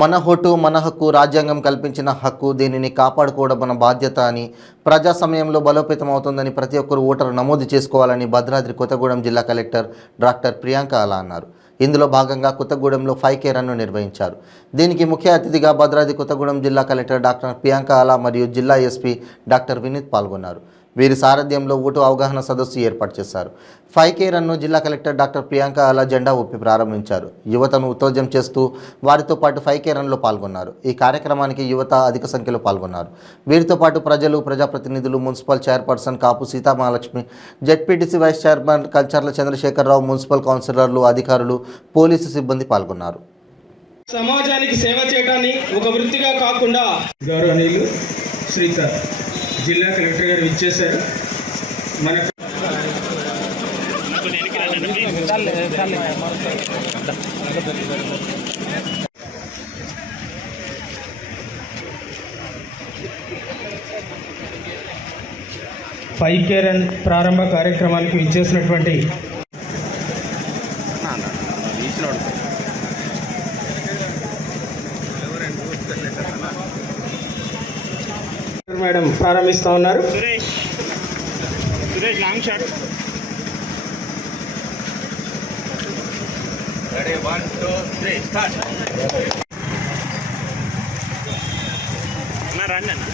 మన ఓటు మన హక్కు రాజ్యాంగం కల్పించిన హక్కు, దీనిని కాపాడుకోవడం మన బాధ్యత అని, ప్రజా సమయంలో బలోపేతం అవుతుందని ప్రతి ఒక్కరు ఓటరు నమోదు చేసుకోవాలని భద్రాద్రి కొత్తగూడెం జిల్లా కలెక్టర్ డాక్టర్ ప్రియాంక అలా అన్నారు. ఇందులో భాగంగా కొత్తగూడెంలో 5K రన్ను నిర్వహించారు. దీనికి ముఖ్య అతిథిగా భద్రాద్రి కొత్తగూడెం జిల్లా కలెక్టర్ డాక్టర్ ప్రియాంక అలా మరియు జిల్లా ఎస్పీ డాక్టర్ వినీత్ పాల్గొన్నారు. వీరి సారథ్యంలో ఓటు అవగాహన సదస్సు ఏర్పాటు చేశారు. 5K రన్ను జిల్లా కలెక్టర్ డాక్టర్ ప్రియాంక అలా జెండా ఊపి ప్రారంభించారు. యువతను ఉత్తేజం చేస్తూ వారితో పాటు 5K రన్లో పాల్గొన్నారు. ఈ కార్యక్రమానికి యువత అధిక సంఖ్యలో పాల్గొన్నారు. వీరితో పాటు ప్రజలు, ప్రజాప్రతినిధులు, municipal chairperson Kapu Seethamahalakshmi, ZPTC vice chairman Kalcharla Chandrasekhararao, municipal కౌన్సిలర్లు, అధికారులు, పోలీసు సిబ్బంది పాల్గొన్నారు. సమాజానికి సేవ చేయడాన్ని ఒక వృత్తిగా కాకుండా గౌరవనీయులు శ్రీధర్ జిల్లా కలెక్టర్ గారు ఇచ్చేశారు. మన 5K రన్ ప్రారంభ కార్యక్రమానికి ఇచ్చేసినటువంటి మేడం ప్రారంభిస్తా ఉన్నారు. Suresh long shot. Ready 1 2 3 start. నా రన్ అన్న.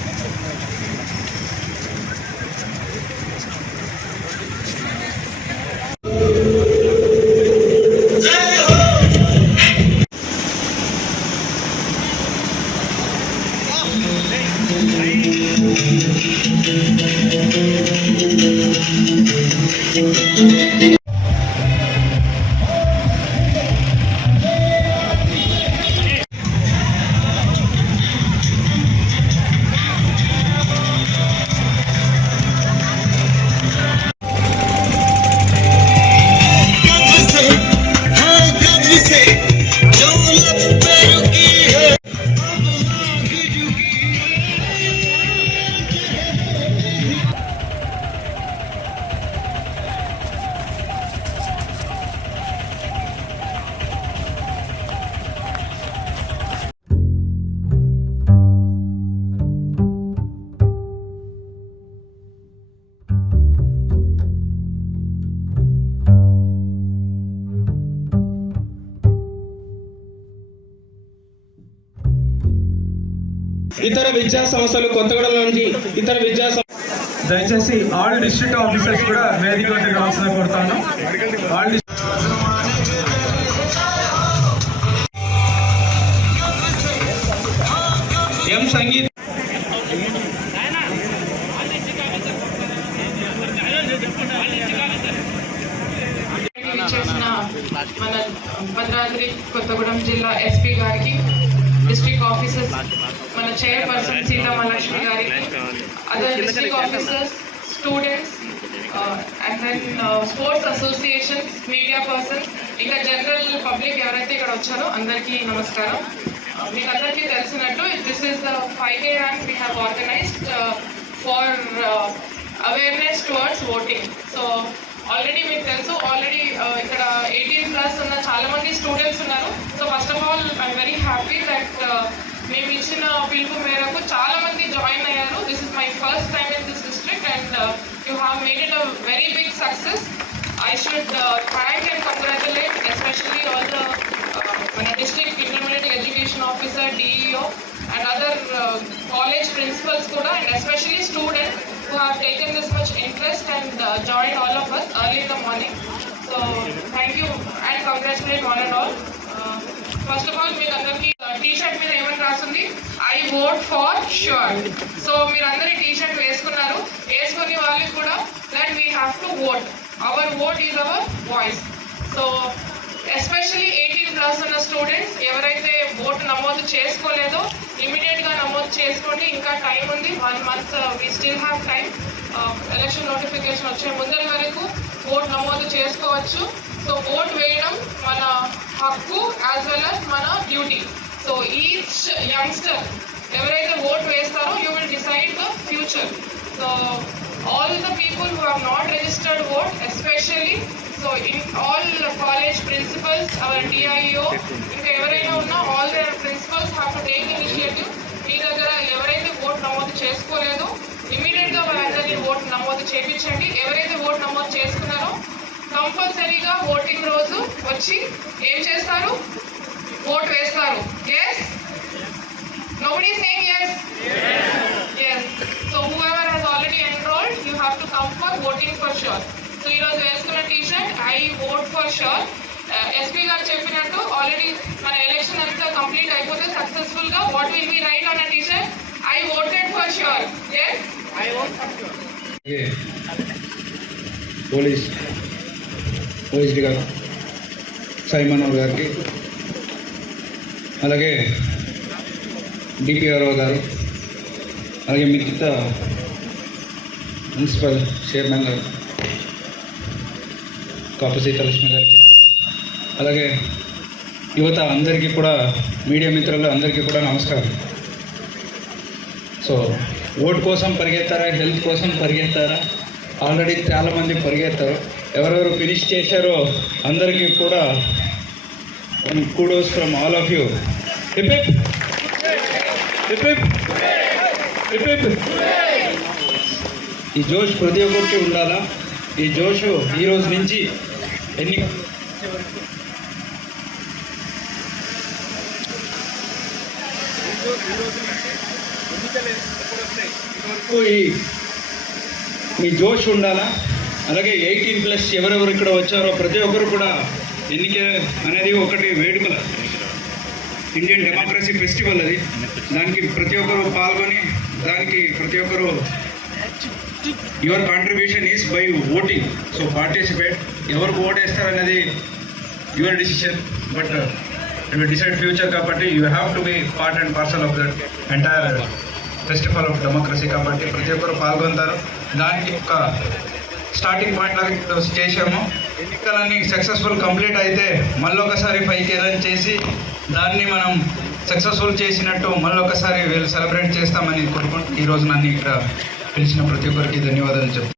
ఇతర విద్యా సంస్థలు కొత్తగూడెం నుంచి ఇతర విద్యా దయచేసి ఆల్ డిస్ట్రిక్ట్ ఆఫీసర్స్ కూడా వేదిక వద్దకు రావాల్సిన కోరుతాను. ఎం సంగీత్ మన భద్రాద్రి కొత్తగూడెం జిల్లా ఎస్పీ గారికి, డిస్ట్రిక్ట్ ఆఫీసర్స్, మన చైర్పర్సన్ సీతామహాలక్ష్మి గారికి, other district officers, students, and then sports associations, media persons, ఇంకా జనరల్ పబ్లిక్ ఎవరైతే ఇక్కడ వచ్చారో అందరికీ నమస్కారం. మీకు అందరికీ తెలిసినట్టు this is the 5K run we have organised for awareness towards voting. So already మీకు తెలుసు, ఆల్రెడీ ఇక్కడ 18+ ఉన్న చాలా మంది స్టూడెంట్స్ ఉన్నారు. So first of all I'm very happy that మేము ఇచ్చిన పిలుపు మేరకు చాలా మంది జాయిన్ అయ్యారు. This is my first time in this district and you have made it a very big success. I should thank and congratulate especially all the మన district intermediate education officer, DEO and other college principals kuda, and especially students who have taken this much interest and joined all of us early in the morning. So thank you and congratulate one and all. First of all, meer andarki t-shirt మీద ఏమని రాస్తుంది, I vote for sure. So మీరు అందరూ t-shirt వేసుకున్నారు. వేసుకుని వాళ్ళకి కూడా that we have to vote. Our vote is our voice. So especially 18+ ఉన్న స్టూడెంట్స్ ఎవరైతే ఓటు నమోదు చేసుకోలేదో ఇమీడియట్గా నమోదు చేసుకోండి. ఇంకా టైం ఉంది, 1 month we still have time. Election notification వచ్చే ముందరి వరకు ఓటు నమోదు చేసుకోవచ్చు. సో ఓటు వేయడం మన హక్కు యాజ్ వెల్ యాజ్ మన డ్యూటీ. సో ఈచ్ యంగ్స్టర్ ఎవరైతే ఓటు వేస్తారో you will decide the future. So all the people who have not registered vote, especially so in all college principals, our DIO, ఇంకా ఎవరైనా ఉన్నా all their principals నమోదు చేయించండి. ఎవరైతే vote నమోదు చేసుకున్నారో కంపల్సరీగా ఓటింగ్ రోజు వచ్చి ఏం చేస్తారు? ఓటు వేస్తారు. Yes? Nobody is saying yes? Yes. So whoever has already enrolled, you have to come for voting for sure. So ఈరోజు వేసుకున్న t shirt I vote for sure. SP గారు చెప్పినట్టు ఆల్రెడీ మన ఎలక్షన్ అంతా కంప్లీట్ అయిపోతే సక్సెస్ఫుల్ గా what will be right on a t shirt? I voted for sure. yes I vote for sure. Police గారు Simon గారికి, అలాగే డిపిఆర్ఓ గారు, అలాగే మిగతా మున్సిపల్ చైర్మన్ గారు కాపు సీతాలక్ష్మి గారికి, అలాగే యువత అందరికీ కూడా, మీడియా మిత్రులు అందరికీ కూడా నమస్కారం. సో ఓటు కోసం పరిగెత్తారా, హెల్త్ కోసం పరిగెత్తారా? ఆల్రెడీ చాలామంది పరిగెత్తారు. ఎవరెవరు ఫినిష్ చేశారో అందరికీ కూడా kudos from all of you. Hip hip hip hip hip hip. ఈ జోష్ ప్రతి ఒక్కరికి ఉండాలా. ఈ జోష్ ఈ రోజు నుంచి మీ జోష్ ఉండాలా. అలాగే 18+ ఎవరెవరు ఇక్కడ వచ్చారో ప్రతి ఒక్కరు కూడా ఎన్నిక అనేది ఒకటి వేడుకల ఇండియన్ డెమోక్రసీ ఫెస్టివల్. అది దానికి ప్రతి ఒక్కరు పాల్గొని, దానికి ప్రతి ఒక్కరు your contribution is by voting. So participate. ఎవరికి ఓటేస్తారనేది your decision, but it will decide future. కాబట్టి you have to be part and parcel of that entire festival of democracy. కాబట్టి ప్రతి ఒక్కరు పాల్గొంటారు. దానికి ఒక స్టార్టింగ్ పాయింట్ లాగా చేసాము. ఎన్నికలన్నీ సక్సెస్ఫుల్ కంప్లీట్ అయితే మళ్ళొకసారి 5 రన్ చేసి దాన్ని మనం సక్సెస్ఫుల్ చేసినట్టు మళ్ళొకసారి వీళ్ళు సెలబ్రేట్ చేస్తామని కోరుకుంటూ ఈరోజు నన్ను ఇక్కడ పిలిచిన ప్రతి ఒక్కరికి ధన్యవాదాలు చెప్తాను.